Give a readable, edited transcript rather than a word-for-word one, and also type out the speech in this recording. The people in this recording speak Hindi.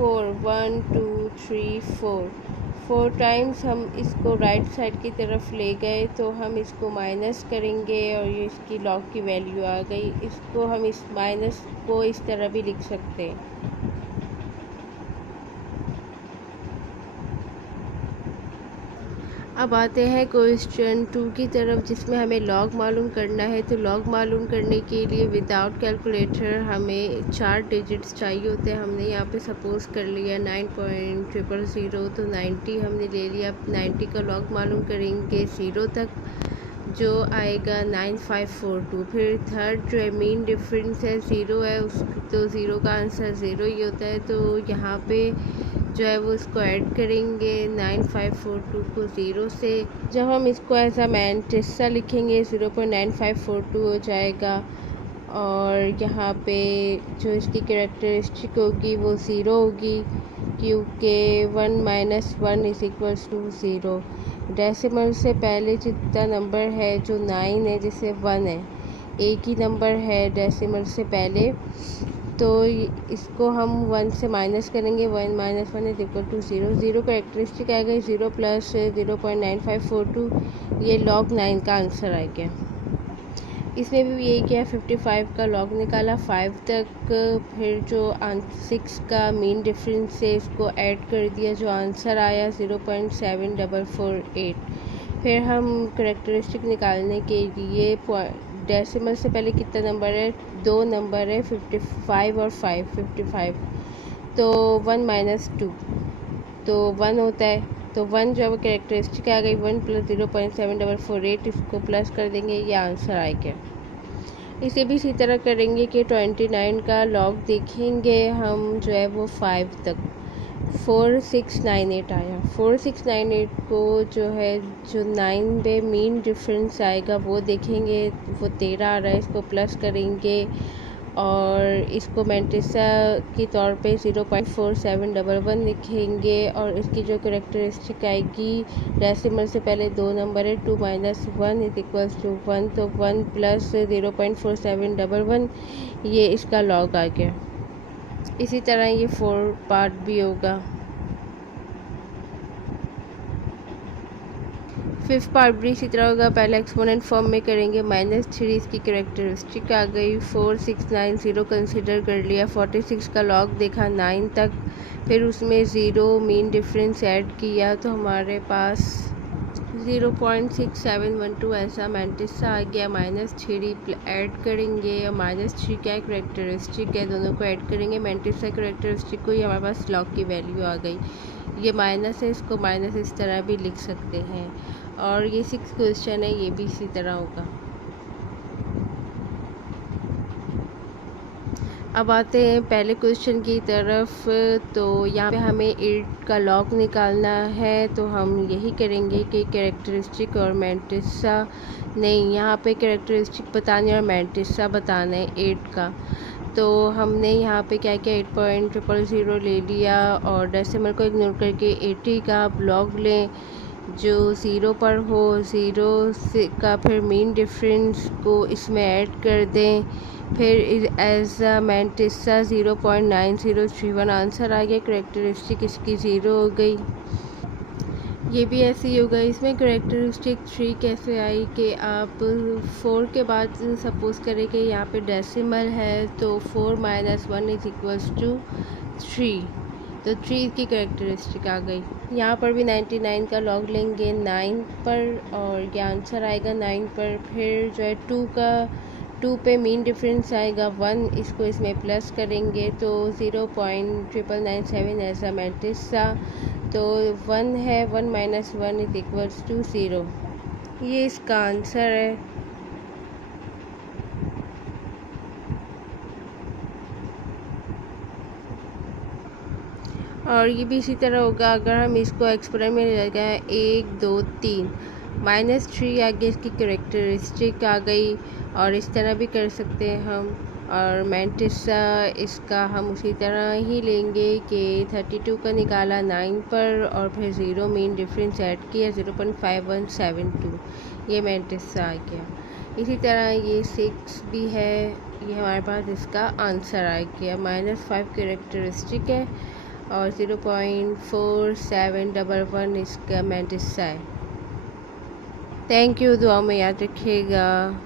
4, 1 2 3 4 टाइम्स हम इसको राइट साइड की तरफ ले गए तो हम इसको माइनस करेंगे और ये इसकी लॉग की वैल्यू आ गई। इसको हम इस माइनस को इस तरह भी लिख सकते हैं। अब आते हैं क्वेश्चन 2 की तरफ, जिसमें हमें लॉग मालूम करना है। तो लॉग मालूम करने के लिए विदाउट कैलकुलेटर हमें 4 डिजिट्स चाहिए होते हैं। हमने यहाँ पे सपोज़ कर लिया 9.000, तो 90 हमने ले लिया। 90 का लॉग मालूम करेंगे 0 तक, जो आएगा 9542। फिर थर्ड जो है मीन डिफरेंस है 0 है, उस तो 0 का आंसर 0 ही होता है। तो यहाँ पे जो है वो इसको ऐड करेंगे 9542 को 0 से। जब हम इसको एज अ मैंटिसा लिखेंगे 0.9542 हो जाएगा। और यहाँ पे जो इसकी कैरेक्टरिस्टिक होगी वो 0 होगी, क्योंकि 1 - 1 = 0। डेसिमल से पहले जितना नंबर है जो 9 है, जैसे 1 है, एक ही नंबर है डेसिमल से पहले, तो इसको हम 1 से माइनस करेंगे। 1 - 1 = 0। 0 कैरेक्टरिस्टिक आ गई 0 + 0.9542, ये log 9 का आंसर आ गया। इसमें भी यही किया, 55 का लॉग निकाला 5 तक। फिर जो 6 का मीन डिफरेंस है इसको ऐड कर दिया, जो आंसर आया 0.7448। फिर हम कैरेक्टरिस्टिक निकालने के लिए डेसिमल से पहले कितना नंबर है, 2 नंबर है, 55 और 5, 55, तो 1 - 2 तो 1 होता है। तो 1 जो है वो कैरेक्टरिस्टिक आ गई, 1 + 0.7448, इसको प्लस कर देंगे, ये आंसर आ गया। इसे भी इसी तरह करेंगे कि 29 का लॉग देखेंगे हम, जो है वो 5 तक, 4698 आया। 4698 को जो है जो 9 पे मीन डिफरेंस आएगा वो देखेंगे, वो 13 आ रहा है, इसको प्लस करेंगे और इसको मैंटिसा के तौर पे 0.4711 लिखेंगे। और इसकी जो कैरेक्टरिस्टिक आएगी, डेसिमल से पहले 2 नंबर है, 2 - 1 = 1, तो 1 + 0.4711, ये इसका लॉग आ गया। इसी तरह ये 4 पार्ट भी होगा। 5th पार्ट भी इसी तरह होगा। पहले एक्सपोनेंट फॉर्म में करेंगे, -3 इसकी कैरेक्टरिस्टिक आ गई, 4690 कंसिडर कर लिया। 46 का लॉग देखा 9 तक, फिर उसमें 0 मीन डिफरेंस ऐड किया, तो हमारे पास 0.6712 ऐसा मैंटिसा आ गया। -3 ऐड करेंगे, और -3 क्या कैरेक्टरिस्टिक है, दोनों को ऐड करेंगे। मैंटिसा कैरेक्टरिस्टिक को ही हमारे पास लॉग की वैल्यू आ गई। ये माइनस है, इसको माइनस इस तरह भी लिख सकते हैं। और ये 6 क्वेश्चन है, ये भी इसी तरह होगा। अब आते हैं पहले क्वेश्चन की तरफ। तो यहाँ पे हमें 8 का लॉग निकालना है, तो हम यही करेंगे कि कैरेक्टरिस्टिक और मैंटिसा नहीं, यहाँ पे कैरेक्टरिस्टिक बताने और मैंटिसा बताना है 8 का। तो हमने यहाँ पे क्या किया, 8.000 ले लिया और डेसिमल को इग्नोर करके 80 का लॉग लें जो 0 पर हो। 0 से का फिर मीन डिफरेंस को इसमें ऐड कर दें, फिर एज अ मैंटिसा 0.9031 आंसर आ गया। कैरेक्टरिस्टिक इसकी 0 हो गई। ये भी ऐसे ही होगा। इसमें कैरेक्टरिस्टिक 3 कैसे आई कि आप 4 के बाद सपोज़ करें कि यहाँ पे डेसिमल है, तो 4 - 1 = 3, तो 3 की कैरेक्टरिस्टिक आ गई। यहाँ पर भी 99 का लॉग लेंगे 9 पर, और ये आंसर आएगा 9 पर। फिर जो है 2 पे मीन डिफरेंस आएगा 1, इसको इसमें प्लस करेंगे, तो 0.9997 ऐसा मैंटिसा, तो 1 है, 1 - 1 = 0, ये इसका आंसर है। और ये भी इसी तरह होगा। अगर हम इसको एक्सपेरिमेंट में लगाएं 1 2 3, -3 आगे इसकी कैरेक्टरिस्टिक आ गई, और इस तरह भी कर सकते हैं हम। और मैंटिसा इसका हम उसी तरह ही लेंगे कि 32 का निकाला 9 पर, और फिर 0 मीन डिफरेंस ऐड किया 0.5172, ये मैंटिसा आ गया। इसी तरह ये 6 भी है, ये हमारे पास इसका आंसर आ गया। -5 कैरेक्टरिस्टिक है और 0.4711 इसका मैंटिसा है। थैंक यू, दुआ में याद रखिएगा।